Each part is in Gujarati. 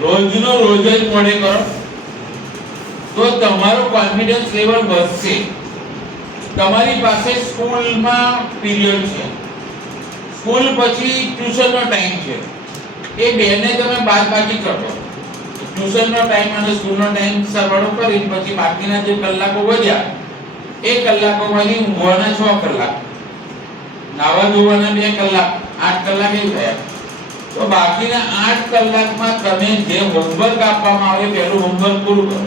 રોજનો રોજ જ મોડે કરો. તો તમારો કોન્ફિડન્સ લેવલ વધશે. તમારી પાસે સ્કૂલમાં પીરિયડ છે. સ્કૂલ પછી ટ્યુશનનો ટાઈમ છે. એ બેને તમે બાદ બાકી કરો. ટ્યુશનનો ટાઈમ અને સ્કૂલનો ટાઈમ સરવાળો કરી પછી બાકીના જે કલાકો વધ્યા, એ કલાકોમાંથી ઊંઘવાના છ કલાક, નાવા ધોવાના બે કલાક, આઠ કલાક એ થયા. તો બાકીના આઠ કલાકમાં તમે જે હોમવર્ક આપવામાં આવે પહેલું હોમવર્ક પૂરું કરો.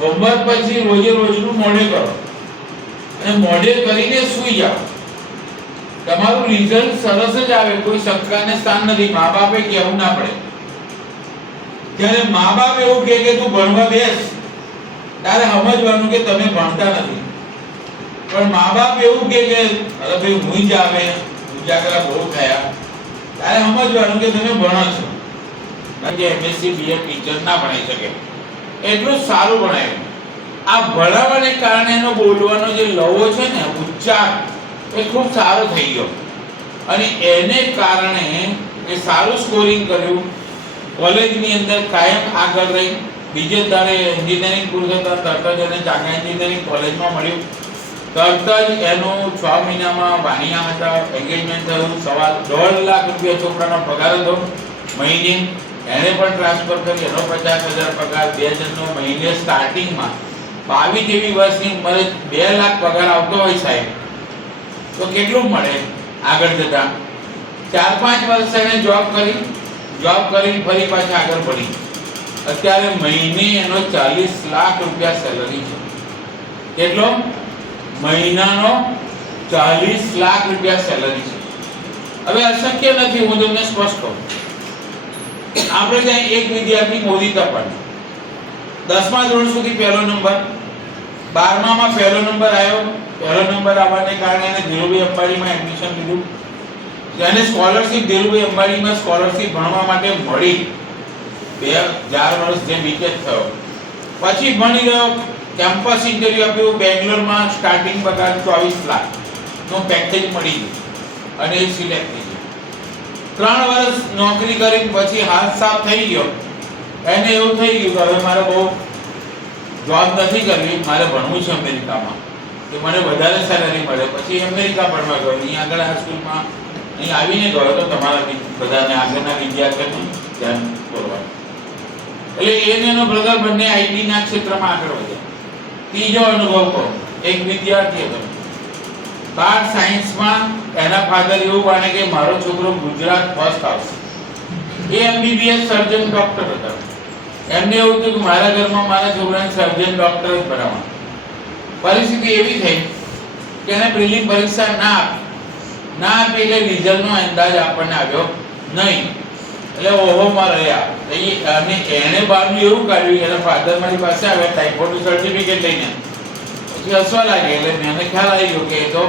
હોમવર્ક પછી રોજે રોજનું મોડે કરો. અને મોડે કરીને સૂઈ જાઓ. તમારું રિઝલ્ટ સરસ જ આવે, કોઈ શંકાને સ્થાન નથી. મા બાપે કહેવું ના પડે. જ્યારે મા બાપ એવું કહે કે તું ભણવા બેસ ત્યારે સમજવાનું કે તમે ભણતા નથી. પણ મા બાપ એવું કહે કે અરે ભાઈ, હું જ આવે. ઉજાગરા બહુ થયા. ત્યારે સમજવાનું કે તમે ભણો છો. કે એમએસસી બીએ ટીચર ના ભણાઈ શકે. એટલું સારું ભણાયું. આ ભણાવવાને કારણે એનો બોલવાનો જે લવો છે ને, ઉચ્ચાર, એ ખૂબ સારો થઈ ગયો. અને એને કારણે એ સારું સ્કોરિંગ કર્યું. કોલેજની અંદર કાયમ આગળ રહી. બીજે દાડે એન્જિનિયરિંગ પૂરું થતાં તરત જ એને એન્જિનિયરિંગ કોલેજમાં મળ્યું. તરત જ એનું છ મહિનામાં વાણિયા હતા એન્ગેજમેન્ટ થયું, સવા દોઢ લાખ રૂપિયા છોકરાનો પગાર હતો મહિને. એને પણ ટ્રાન્સફર કરી, એનો પચાસ હજાર પગાર. બે જણનો મહિને સ્ટાર્ટિંગમાં બાવીસ જેવી વર્ષની ઉંમરે બે લાખ પગાર આવતો હોય સાહેબ. તો કેટલું મળે આગળ જતા? ચાર પાંચ વર્ષ એને જોબ કરી. જોબ કરીને ફરી પાછા આગળ પડી અત્યારે મહિને એનો ચાલીસ લાખ રૂપિયા સેલરી છે. કેટલો? મહિનાનો ચાલીસ લાખ રૂપિયા સેલરી છે. હવે અશક્ય નથી, હું તમને સ્પષ્ટ કહું. આપણે ત્યાં એક વિદ્યાર્થી મોદી તપન. દસમા ધોરણ સુધી પહેલો નંબર, બારમામાં પહેલો નંબર આવ્યો. પહેલો નંબર આવવાને કારણે એને ધીરુભાઈ અંબાણીમાં એડમિશન લીધું. એને સ્કોલરશિપ ધીરુભાઈ અંબાણીમાં સ્કોલરશિપ ભણવા માટે મળી. બે ચાર વર્ષ જે બીટેક થયો. પછી ભણી ગયો કેમ્પસ ઇન્ટરવ્યુ આપ્યું, બેંગ્લોરમાં સ્ટાર્ટિંગ પગાર ચોવીસ લાખ. નું પેકેજ મળી ગયું. અને સિલેક્ટ થઈ ગયો. ત્રણ વર્ષ નોકરી કરી પછી હાથ સાફ થઈ ગયો. એને એવું થઈ ગયું કે હવે મારે બહુ જોબ નથી કરવી, મારે ભણવું છે અમેરિકામાં. કે મને વધારે સેલરી મળે. પછી અમેરિકા ભણવા ગયો. અહીં આગળ હાઈસ્કૂલમાં અહીં આવીને ગયો તો તમારા બધાને આગળના વિદ્યાર્થીઓને ધ્યાન દોરવાનું. એટલે એને એનો બ્રધર બંને આઈટીના ક્ષેત્રમાં આગળ વધ્યા. ત્રીજો અનુભવ કહો. એક વિદ્યાર્થી હતો બાર સાયન્સમાં એના ફાધર એવું માને કે મારો છોકરો ગુજરાત ફર્સ્ટ આવશે. એ એમબીબીએસ સર્જન ડોક્ટર હતા. એમને એવું હતું કે મારા ઘરમાં મારા છોકરાને સર્જન ડોક્ટર જ બનાવવા પરિસ્થિતિ એવી થઈ કે એને પ્રિલિમ પરીક્ષા ના આપી. ના આપી એટલે રિઝલ્ટનો અંદાજ આપણને આવ્યો નહીં. એટલે ઓહોમાં રહ્યા અને એણે બારનું એવું કાઢ્યું, એના ફાધર મારી પાસે આવ્યા ટાઈફોઈડ સર્ટિફિકેટ લઈને. પછી હસવા લાગે એટલે મને ખ્યાલ આવી ગયો કે તો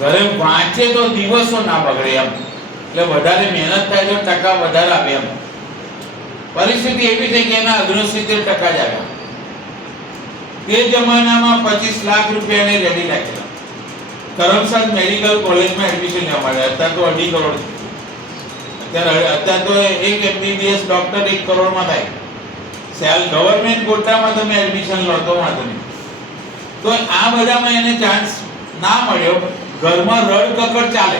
ઘરે વાંચે તો દિવસો ના બગડે એમ. એટલે વધારે મહેનત થાય તો ટકા વધારે આવે એમ. પરિસ્થિતિ એવી થઈ કે એના અગ્નસિત્તેર ટકા જ આવ્યા. તે જમાનામાં પચીસ લાખ રૂપિયાને રેડી રાખેલા કરમસદ મેડિકલ કોલેજમાં એડમિશન લેવા માટે અત્યારે તો અઢી કરોડ છે અત્યારે અત્યારે તો એક એમબીબીએસ ડોક્ટર એક કરોડમાં થાય. સેલ ગવર્મેન્ટ કોટામાં તમે એડમિશન લો તો વાંધો નહીં. તો આ બધામાં એને ચાન્સ ના મળ્યો. ઘરમાં રડ કકડ ચાલે.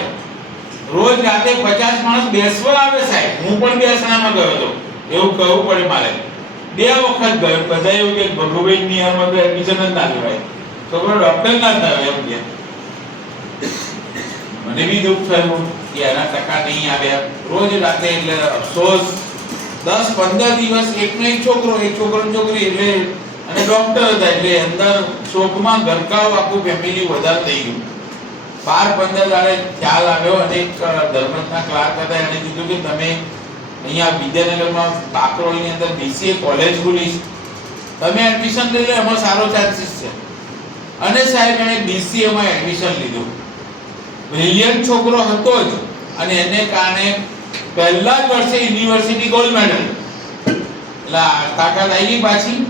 રોજ રાતે પચાસ માણસ બેસવા આવે સાહેબ. હું પણ બેસણામાં ગયો હતો. એવું કહવું પડે મારે. બે વખત ગયો. બધા એવું કે ભગુભાઈ નિયમમાં તો એડમિશન જ ના લેવાય. છોકરો ડોક્ટર ના થાય એમ કે. મને બી દુઃખ થયું. એના ટકા નહીં આવ્યા. રોજ રાતે એટલે અફસોસ. દસ, પંદર દિવસ એકનો એક છોકરો એક છોકરો છોકરી એટલે અને ડોક્ટર હતા એટલે અંદર શોકમાં ગરકાવ આખું ફેમિલી વધારે થઈ ગયું. બાર, પંદર દાડે ખ્યાલ આવ્યો અને એક ધર્મના ક્લાર્ક હતા એને કીધું કે તમે અહીંયા વિદ્યાનગરમાં બાકરોલની અંદર બીસીએ કોલેજ ખુલીશ. તમે એડમિશન લઈ લો, એમાં સારો ચાન્સીસ છે. અને સાહેબ એણે બીસીએમાં એડમિશન લીધું. બ્રિલિયન્ટ છોકરો હતો જ. અને એને કારણે પહેલા જ વર્ષે યુનિવર્સિટી ગોલ્ડ મેડલ. એટલે તાકાત આવી પાછી.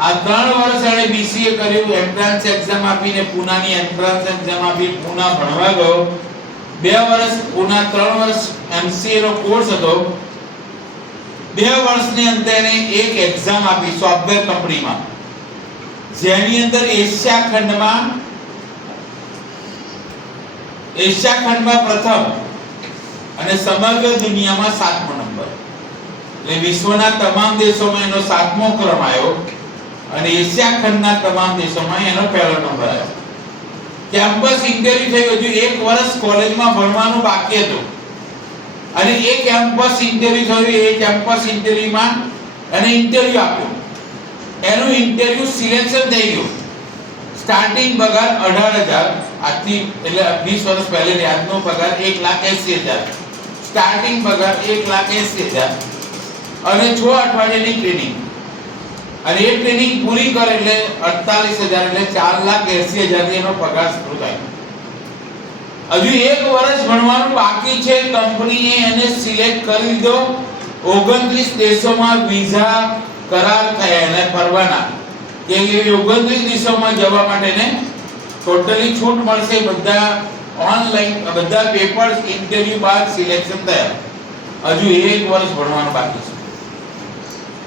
આ ત્રણ વર્ષ એણે બીસીએ કર્યું એન્ટ્રન્સ એક્ઝામ આપીને પુનાની એન્ટ્રન્સ એક્ઝામ આપી, પુના ભણવા ગયો. બે વર્ષ, પુના ત્રણ વર્ષ એમસીએ નો કોર્સ હતો. બે વર્ષની અંદર એણે એક એક્ઝામ આપી સોફ્ટવેર કંપનીમાં જેની અંદર એશિયા ખંડમાં એશિયા ખંડમાં પ્રથમ અને સમગ્ર દુનિયામાં સાતમો નંબર. એટલે વિશ્વના તમામ દેશોમાં એનો સાતમો ક્રમ આવ્યો અને એશિયા ખંડના તમામ દેશોમાં એનો પહેલો નંબર આવ્યો. કેમ્પસ ઇન્ટરવ્યુ થયું હજુ એક વર્ષ કોલેજમાં ભણવાનું બાકી હતું. અને એ કેમ્પસ ઇન્ટરવ્યુ થયું, એ કેમ્પસ ઇન્ટરવ્યુમાં એને ઇન્ટરવ્યુ આપ્યું. એનું ઇન્ટરવ્યુ સિલેક્શન થઈ ગયું. સ્ટાર્ટિંગ પગાર અઢાર હજાર. આજથી, એટલે વીસ વર્ષ પહેલે આજનો પગાર એક લાખ એસી હજાર. સ્ટાર્ટિંગ પગાર એક લાખ એસી હજાર. અને છ અઠવાડિયાની ટ્રેનિંગ અને એ ટ્રેનિંગ પૂરી કરે એટલે અડતાલીસ હજાર એટલે ચાર લાખ પગાર શરૂ થાય. હજુ એક વર્ષ ભણવાનું બાકી છે, કંપનીએ એને સિલેક્ટ કરી દીધો ઓગણત્રીસ દેશોમાં વિઝા કરાર થયા એને ફરવાના. કે ઓગણત્રીસ દેશોમાં જવા માટેને ટોટલી છૂટ મળશે બધા ઓનલાઈન બધા પેપર્સ ઇન્ટરવ્યુ બાદ સિલેક્શન થયા હજુ એક વર્ષ ભણવાનું બાકી છે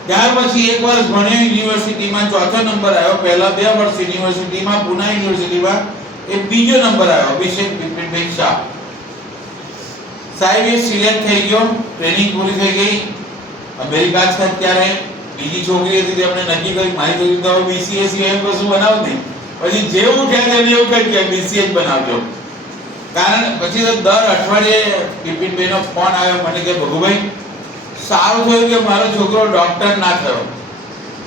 ત્યાર પછી એક વર્ષ ભણ્યો યુનિવર્સિટીમાં ચોથો નંબર આવ્યો પહેલા બે વર્ષ યુનિવર્સિટીમાં પુના યુનિવર્સિટીમાં એ બીજો નંબર આવ્યો અભિષેક બિપિનભાઈ શાહ સાહેબ એ સિલેક્ટ થઈ ગયો ટ્રેનિંગ પૂરી થઈ ગઈ। અમેરિકા છે અત્યારે, બીજી છોકરી હતી તેમણે નક્કી કર્યું, મારી છોકરી તો બીસીએ સિવાય એમ કશું બનાવ નહીં પછી જેવું ખ્યાલ એને એવું કહી કે બીસીએ જ બનાવજો. કારણ પછી તો દર અઠવાડિયે બિપિનભાઈનો ફોન આવ્યો. મને કે, ભગુભાઈ, સારું થયું કે મારો છોકરો ડોક્ટર ના થયો.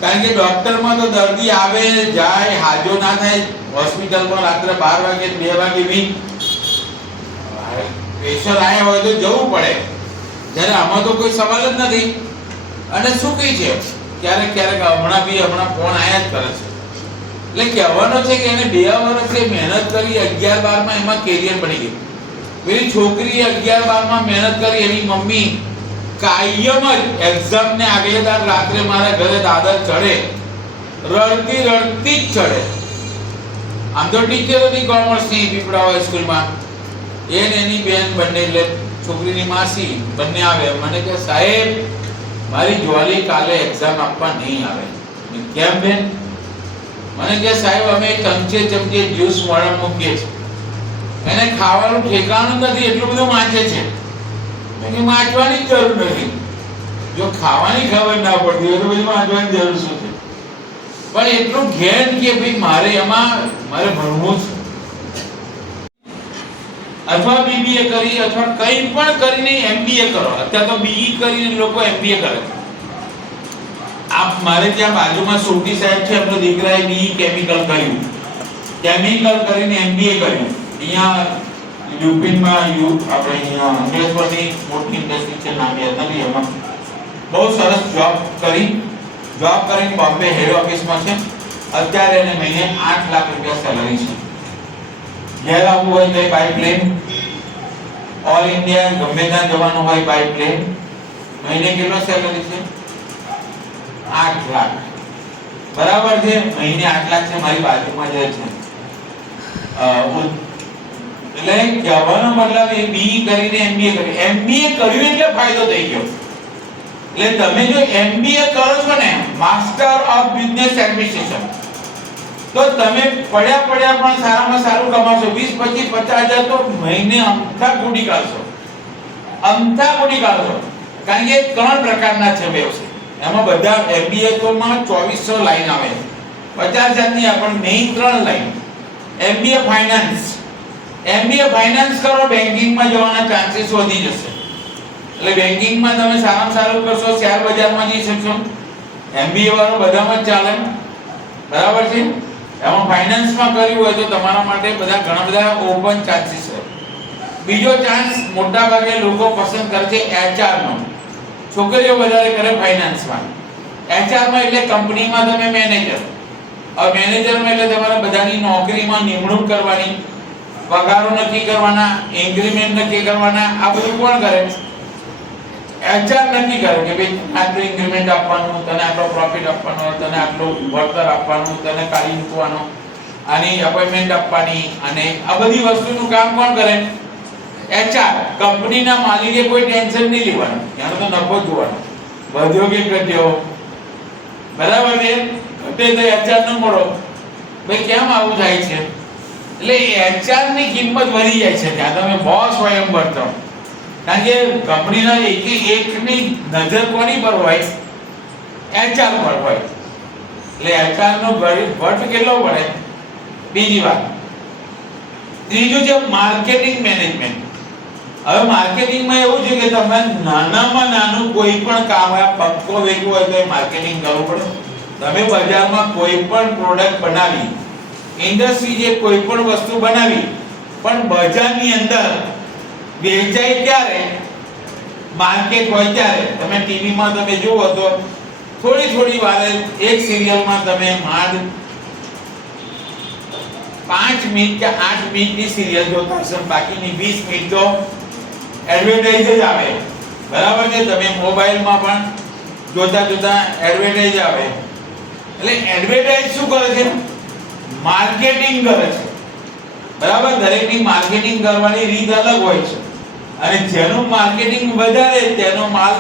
કારણ કે ડોક્ટરમાં તો દર્દી આવે, જાય હાજો ના થાય. હોસ્પિટલમાં રાત્રે બાર વાગે, બે વાગે બી પેશન્ટ આવ્યા હોય તો જવું પડે. જ્યારે આમાં તો કોઈ સવાલ જ નથી. અને શું કહી છે. ક્યારેક ક્યારેક હમણાં બી હમણાં ફોન આવ્યા જ કરે છે. એટલે કહેવાનો છે કે એને બે વર્ષે મહેનત કરી અગિયાર બારમાં એમાં કેરિયર બની ગયું. પેલી છોકરીએ અગિયાર બારમાં મહેનત કરી, એની મમ્મી કાયમ જ એક્ઝામ ને આગલે દાડ રાત્રે મારા ઘરે દાદર ચડે. રડતી રડતી જ ચડે. આમ તો ટીચર હતી કોમર્સની હોય સ્કૂલમાં? એ ને એની બેન બંને, એટલે છોકરીની માસી બંને આવે. મને કે સાહેબ, મારી જ્વાલી કાલે એક્ઝામ આપવા નહીં આવે. કેમ બેન? મને કે સાહેબ, અમે ચમચે ચમચે જ્યુસ મોઢામાં મૂકીએ છીએ. એને ખાવાનું ઠેકાણું નથી, એટલું બધું વાંચે છે. એને વાંચવાની જરૂર નથી. જો ખાવાની ખબર ના પડતી હોય તો પછી વાંચવાની જરૂર શું છે? પણ એટલું ઘેર કે ભાઈ, મારે એમાં, મારે ભણવું છે. અથવા બીબીએ કરી, અથવા કંઈ પણ કરીને એમબીએ કરો. અત્યારે તો બીઈ કરીને લોકો એમબીએ કરે છે. આપ મારે ત્યાં બાજુમાં સોટી સાહેબ છે, એમનો દીકરાએ બી કેમિકલ કર્યું. કેમિકલ કરીને એમબીએ કર્યું. અહીંયા યુપીમાં યુ, આપણે અહીંયા અંકલેશ્વરની મોટી ઇન્ડસ્ટ્રી છે હતા નથી એમાં. બહુ સરસ જોબ કરી. જોબ કરીને બોમ્બે હેડ ઓફિસમાં છે. અત્યારે એને મહિને આઠ લાખ રૂપિયા સેલરી છે. ઘેર આવવું હોય તો બાય પ્લેન ઓલ ઇન્ડિયા ગમે ત્યાં જવાનું હોય બાય પ્લેન મહિને કેટલો સેલરી છે? 8 લાખ. બરાબર છે? મહિને આઠ લાખ છે, મારી બાજુમાં જે છે એટલે કહેવાનો મતલબ એ બી કરીને એમબીએ કર્યું. એમબીએ કર્યું એટલે ફાયદો થઈ ગયો. એટલે તમે જો એમબીએ કરો છો ને માસ્ટર ઓફ બિઝનેસ એડમિનિસ્ટ્રેશન તો તમે પડ્યા પડ્યા પણ સારામાં સારું કમાશો વીસ, પચીસ, પચાસ હજાર તો મહિને અમથા ગુડી કાઢશો. અમથા ગુડી કાઢશો. કારણ કે ત્રણ પ્રકારના છે વ્યવસાય. એમાં બધા એમબીએ તો માં 2400 લાઈન આવે 50 હજારની આ પણ મેઇન ત્રણ line MBA finance MBA finance કરો બેન્કિંગમાં જવાના ચાન્સીસ વધી જશે. એટલે બેન્કિંગમાં તમે સારામાં સારું કરશો, શેર બજારમાં જઈ શકશો. એમબીએ વાળો બધામાં જ ચાલે. બરાબર છે? એમાં ફાઇનાન્સમાં કર્યું હોય તો તમારા માટે બધા ઘણા બધા ઓપન ચાન્સીસ છે બીજો ચાન્સ મોટા ભાગે લોકો પસંદ કરે છે એચઆર નો. છોકરીઓ વધારે કરે ફાઇનાન્સમાં એચઆરમાં એટલે કંપનીમાં તમે મેનેજર હવે મેનેજરમાં એટલે તમારે બધાની નોકરીમાં નિમણૂક કરવાની પગારો નક્કી કરવાના ઇન્ક્રીમેન્ટ નક્કી કરવાના, આ બધું કોણ કરે? એચઆર નક્કી કરે કે ભાઈ આટલું ઇન્ક્રીમેન્ટ આપવાનું, તને આટલો પ્રોફિટ આપવાનો, તને આટલું વળતર આપવાનું, તને કાઢી મૂકવાનો, આની અપોઇન્ટમેન્ટ આપવાની, અને આ બધી વસ્તુનું કામ કોણ કરે? એચઆર કંપનીના માલિકે કોઈ ટેન્શન નહીં લેવાનું. એનો તો નફો જોવાનો. વધ્યો કે ઘટ્યો? બરાબર છે? ઘટે તો એચઆર ન મળો. ભાઈ, કેમ આવું થાય છે? એટલે એચઆરની કિંમત વધી જાય છે. ત્યાં તમે બોસ હોય એમ વર્તો કારણ કે કંપનીના એક એકની નજર કોની પર હોય? એચઆર પર હોય. એટલે એચઆર નો ભટ કેટલો પડે બીજી વાત. ત્રીજું છે માર્કેટિંગ મેનેજમેન્ટ હવે માર્કેટિંગમાં એવું છે કે તમે નાનામાં નાનું કોઈ પણ કામ, આ પંખો વેચવો હોય તો માર્કેટિંગ કરવું પડે. તમે બજારમાં કોઈ પણ પ્રોડક્ટ બનાવી ઇન્ડસ્ટ્રી જે કોઈ પણ વસ્તુ બનાવી, પણ બજારની અંદર વેચાય ત્યારે માર્કેટ હોય ત્યારે, તમે ટીવીમાં તમે જુઓ તો થોડી થોડી વારે એક સિરિયલમાં તમે માંડ પાંચ મિનિટ કે આઠ મિનિટની સિરિયલ જોતા હશો, બાકીની વીસ મિનિટ તો એડવર્ટાઇઝ જ આવે બરાબર છે? તમે મોબાઈલમાં પણ જોતા જોતા એડવર્ટાઇઝ આવે એટલે એડવર્ટાઇઝ શું કરે છે? માર્કેટિંગ કરે છે. બરાબર? દરેકની માર્કેટિંગ કરવાની રીત અલગ હોય છે. અને જેનું માર્કેટિંગ વધારે, તેનો માલ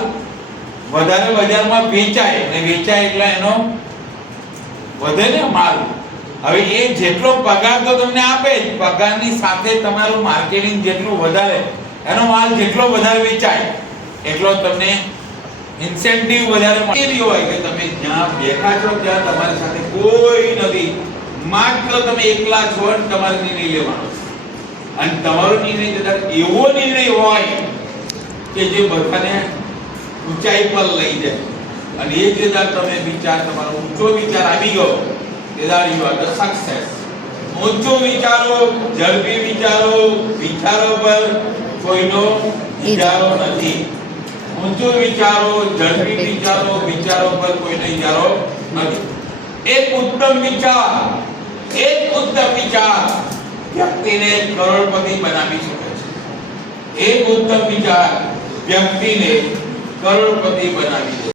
વધારે બજારમાં વેચાય. અને વેચાય એટલે એનો વધે ને માલ. હવે એ જેટલો પગાર તો તમને આપે જ. પગારની સાથે તમારું માર્કેટિંગ જેટલું વધારે. એનો માલ જેટલો વધારે વેચાય, એટલો તમને ઇન્સેન્ટિવ વધારે મળે. હોય કે તમે જ્યાં બેઠા છો, ત્યાં તમારી સાથે કોઈ નથી. માત્ર તમે એકલા છો અને તમારે નિર્ણય લેવાનો અને તમારો નિર્ણય કદાચ એવો નિર્ણય હોય કે જે બધાને ઊંચાઈ પર લઈ જાય. અને એ દાડ તમે વિચાર, તમારો ઊંચો વિચાર આવી ગયો કદાચ યુ આર ધ સક્સેસ ઊંચો વિચારો, ઝડપી વિચારો વિચારો પર કોઈનો વિચારો નથી. ઊંચો વિચારો ઝડપી. વિચારો વિચારો પર કોઈનો વિચારો નથી. એક ઉત્તમ વિચાર એક ઉત્તમ વિચાર વ્યક્તિને કરોડપતિ બનાવી શકે છે. એક ઉત્તમ વિચાર વ્યક્તિને કરોડપતિ બનાવી